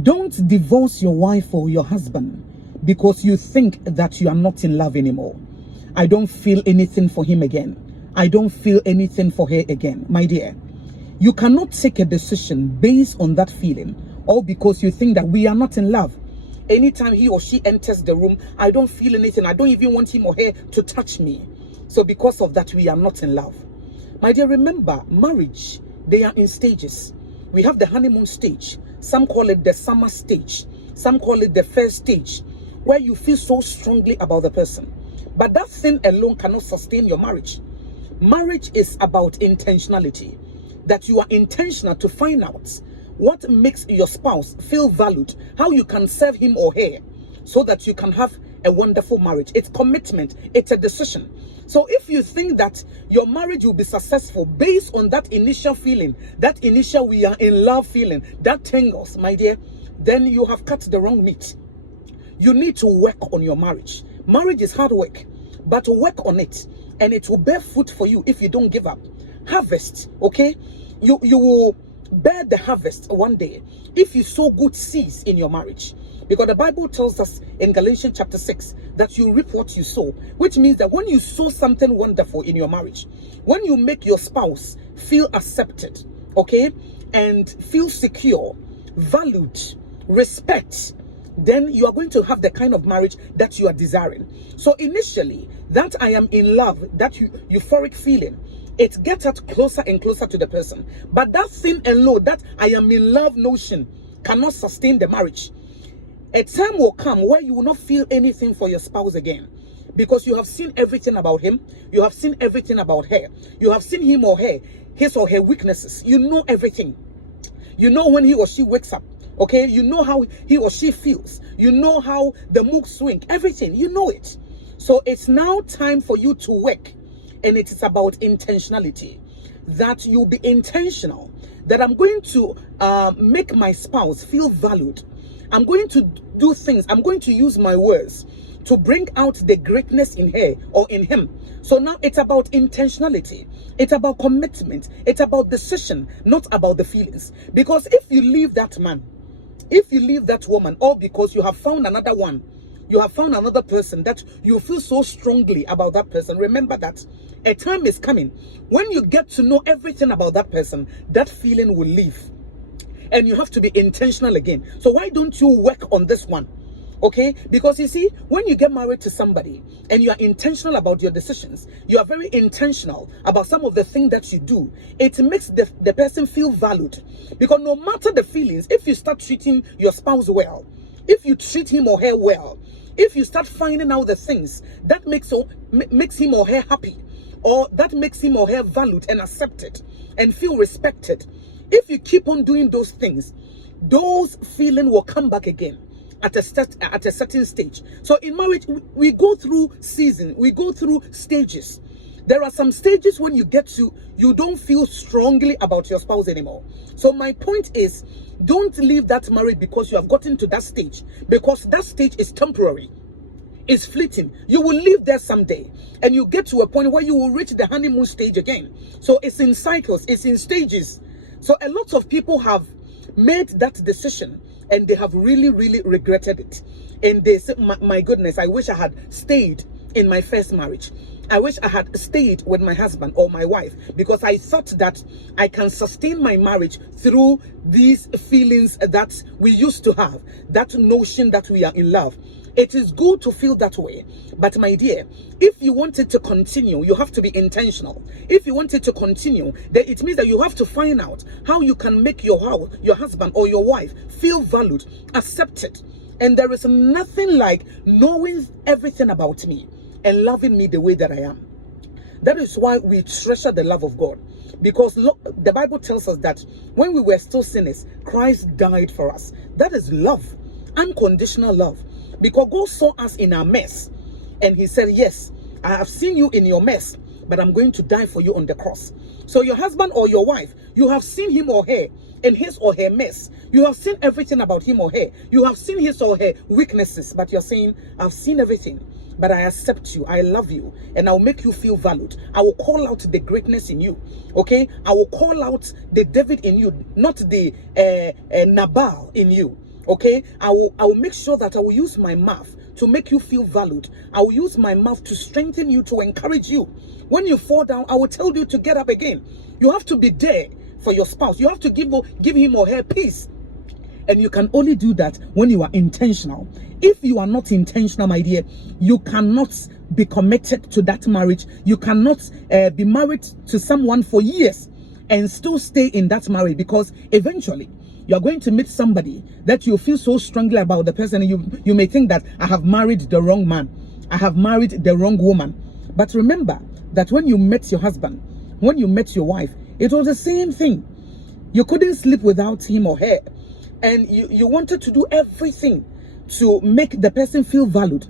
Don't divorce your wife or your husband because you think that you are not in love anymore. I don't feel anything for him again. I don't feel anything for her again. My dear, you cannot take a decision based on that feeling or because you think that we are not in love. Anytime he or she enters the room, I don't feel anything. I don't even want him or her to touch me. So because of that, we are not in love. My dear, remember, marriage, they are in stages. We have the honeymoon stage. Some call it the summer stage. Some call it the first stage, where you feel so strongly about the person. But that thing alone cannot sustain your marriage. Marriage is about intentionality. That you are intentional to find out what makes your spouse feel valued, how you can serve him or her, so that you can have a wonderful marriage. It's commitment. It's a decision. So if you think that your marriage will be successful based on that initial feeling, that initial we are in love feeling, that tingles, my dear, then you have cut the wrong meat. You need to work on your marriage. Marriage is hard work, but work on it, and it will bear fruit for you if you don't give up. Harvest, okay? You will bear the harvest one day if you sow good seeds in your marriage. Because the Bible tells us in Galatians chapter 6 that you reap what you sow, which means that when you sow something wonderful in your marriage, when you make your spouse feel accepted, okay, and feel secure, valued, respect, then you are going to have the kind of marriage that you are desiring. So initially, that I am in love, that euphoric feeling, it gets us closer and closer to the person. But that thing alone, that I am in love notion, cannot sustain the marriage. A time will come where you will not feel anything for your spouse again, because you have seen everything about him, you have seen everything about her, you have seen him or her, his or her weaknesses. You know everything. You know when he or she wakes up, okay? You know how he or she feels. You know how the mood swing, everything. You know it. So it's now time for you to work, and it is about intentionality. That you'll be intentional, that I'm going to make my spouse feel valued. I'm going to do things. I'm going to use my words to bring out the greatness in her or in him. So now it's about intentionality. It's about commitment. It's about decision, not about the feelings. Because if you leave that man, if you leave that woman, all because you have found another one, you have found another person that you feel so strongly about that person, remember that a time is coming when you get to know everything about that person, that feeling will leave. And you have to be intentional again. So why don't you work on this one? Okay? Because you see, when you get married to somebody and you are intentional about your decisions, you are very intentional about some of the things that you do, it makes the person feel valued. Because no matter the feelings, if you start treating your spouse well, if you treat him or her well, if you start finding out the things that makes him or her happy, or that makes him or her valued and accepted and feel respected, if you keep on doing those things, those feelings will come back again at a certain stage. So in marriage, we go through seasons, we go through stages. There are some stages when you get to, you don't feel strongly about your spouse anymore. So my point is, don't leave that marriage because you have gotten to that stage, because that stage is temporary. It's fleeting. You will live there someday, and you get to a point where you will reach the honeymoon stage again. So it's in cycles, it's in stages. So a lot of people have made that decision and they have really, really regretted it. And they say, my goodness, I wish I had stayed in my first marriage. I wish I had stayed with my husband or my wife, because I thought that I can sustain my marriage through these feelings that we used to have, that notion that we are in love. It is good to feel that way. But my dear, if you want it to continue, you have to be intentional. If you want it to continue, then it means that you have to find out how you can make your husband or your wife feel valued, accepted. And there is nothing like knowing everything about me and loving me the way that I am. That is why we treasure the love of God. Because look, the Bible tells us that when we were still sinners, Christ died for us. That is love, unconditional love. Because God saw us in our mess, and he said, yes, I have seen you in your mess, but I'm going to die for you on the cross. So your husband or your wife, you have seen him or her in his or her mess. You have seen everything about him or her. You have seen his or her weaknesses, but you're saying, I've seen everything, but I accept you, I love you, and I'll make you feel valued. I will call out the greatness in you, okay? I will call out the David in you, not the Nabal in you. Okay, I will make sure that I will use my mouth to make you feel valued. I will use my mouth to strengthen you, to encourage you. When you fall down, I will tell you to get up again. You have to be there for your spouse. You have to give him or her peace. And you can only do that when you are intentional. If you are not intentional, my dear, you cannot be committed to that marriage. You cannot be married to someone for years and still stay in that marriage, because eventually you are going to meet somebody that you feel so strongly about the person, and you may think that I have married the wrong man, I have married the wrong woman. But remember that when you met your husband, when you met your wife, it was the same thing. You couldn't sleep without him or her, and you wanted to do everything to make the person feel valued.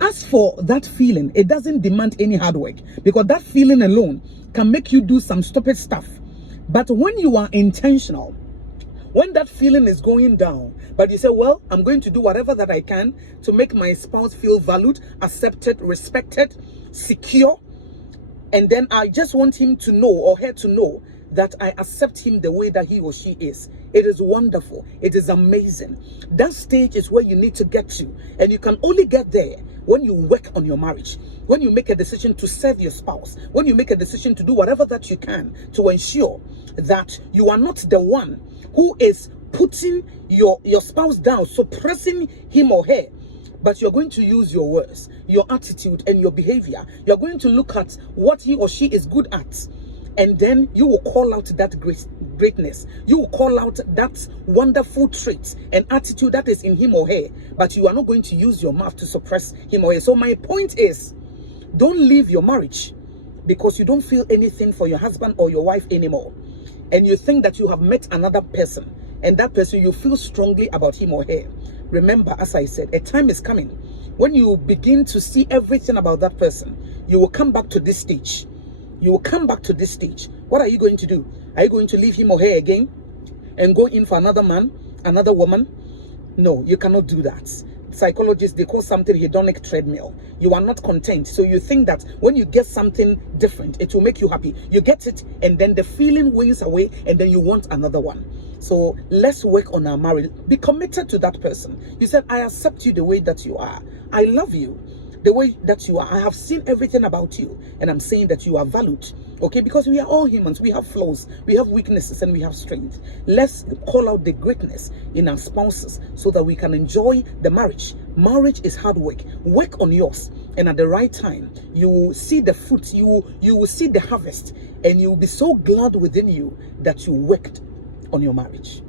As for that feeling, it doesn't demand any hard work, because that feeling alone can make you do some stupid stuff. But when you are intentional, when that feeling is going down, but you say, well, I'm going to do whatever that I can to make my spouse feel valued, accepted, respected, secure, and then I just want him to know, or her to know, that I accept him the way that he or she is. It is wonderful. It is amazing. That stage is where you need to get to. And you can only get there when you work on your marriage, when you make a decision to serve your spouse, when you make a decision to do whatever that you can to ensure that you are not the one who is putting your spouse down, suppressing him or her. But you're going to use your words, your attitude, and your behavior. You're going to look at what he or she is good at. And then you will call out that greatness. You will call out that wonderful trait and attitude that is in him or her. But you are not going to use your mouth to suppress him or her. So my point is, don't leave your marriage because you don't feel anything for your husband or your wife anymore. And you think that you have met another person, and that person, you feel strongly about him or her. Remember, as I said, a time is coming when you begin to see everything about that person. You will come back to this stage. You will come back to this stage. What are you going to do? Are you going to leave him or her again and go in for another man, another woman? No, you cannot do that. Psychologists, they call something hedonic treadmill. You are not content. So you think that when you get something different, it will make you happy. You get it, and then the feeling wins away, and then you want another one. So let's work on our marriage. Be committed to that person. You said, I accept you the way that you are. I love you the way that you are. I have seen everything about you, and I'm saying that you are valued. Okay, because we are all humans. We have flaws, we have weaknesses, and we have strength. Let's call out the greatness in our spouses so that we can enjoy the marriage. Marriage is hard work. Work on yours, and at the right time, you will see the fruit. You will see the harvest, and you will be so glad within you that you worked on your marriage.